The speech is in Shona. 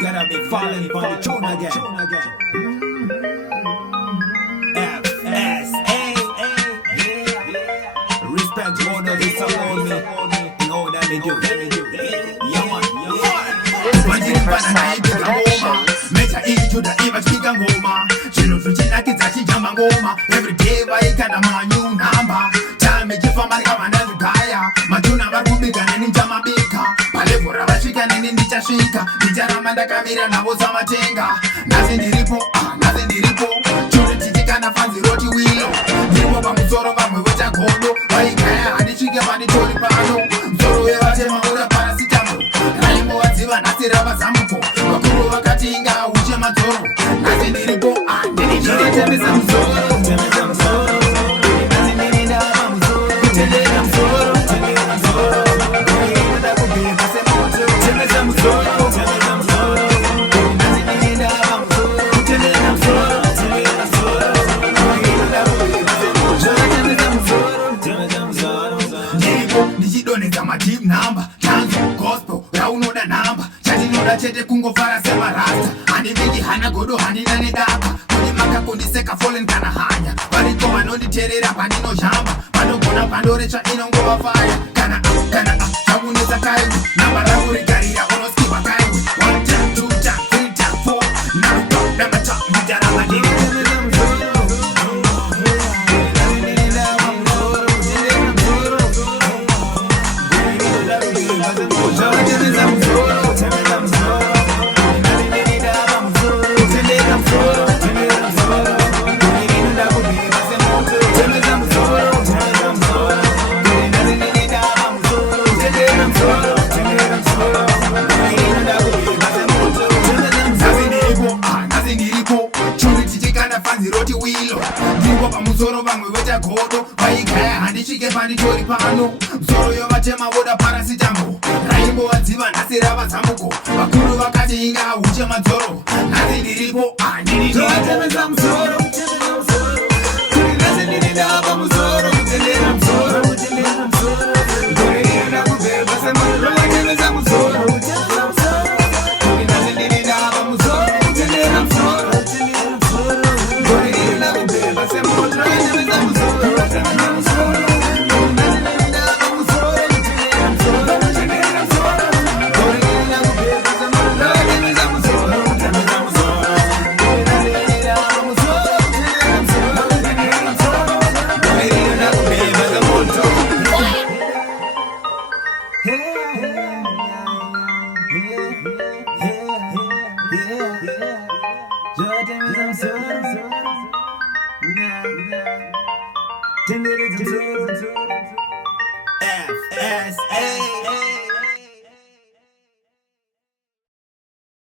Gotta be falling for the tune again. FSA. Respect all of this around me. And all that they do. Yeah, man. This is the first time productions. Mecha into the image kiga ngoma. Chino tuchina kizachi jamba ngoma. Every day vaikana manyu namba. Time jifamba kama nazigaya. Matuna barubika nini njama bika. Palevura bashika nini ndichashika. Ndicharamanda kamira na boza matenga. Nazi niripo, nazi niripo. Chune chichika na fanzi roti wilo. Niripo pa mzoro pa mwewecha kondo. Vaikaya hadishike manitori pano. Mzoro ya watema ura parasitamo. Raimo waziva nasira bazamuko. Wakuru wakati inga uje matoro. Nazi niripo, niripo. Temeza mzoro, temeza mzoro. Nazi nirida pa mzoro. Kuteleza mzoro, kuteleza mzoro. Kuteleza kubeba se moto. Temeza mzoro, temeza mzoro. Nazi nirida pa mzoro. Kuteleza mzoro, kuteleza mzoro. Kuteleza kubeba se moto. Temeza mzoro, temeza mzoro. Niripo, nijidoneza matip namba. Tanzo, gospel, raunoda namba. Chachinoda chete kungofara sema rasta. Hani vingi hana godo hani nane daba. Kunimaka kundiseka fallen kana hanya. Barito wanonditerera panino jamba. Panogona pandorecha inongo wafaya. Kana chaguneza kaimu. Namba rangu rigarira onoskiwa kaimu. 1 time, 2 time, 3 time, 4. Now talk, never talk, bijara madini. Roti wilo Ndiwa pa muzoro vamwe wecha godo Vaikaya handishike panditori pano Mzoro yo vatema voda parasitambo Raimbo wadziva nasira vazamuko Vakuru vakati inga uche madzoro Nazi niripo, niripo Toatemeza mzoro Kuri nazi nirida pa muzoro Kutelera mzoro Kutelera mzoro Kuri nirida kubeba semoro Toatemeza mzoro Kuri nazi nirida pa muzoro Kutelera mzoro Ding, ding, ding, ding, ding.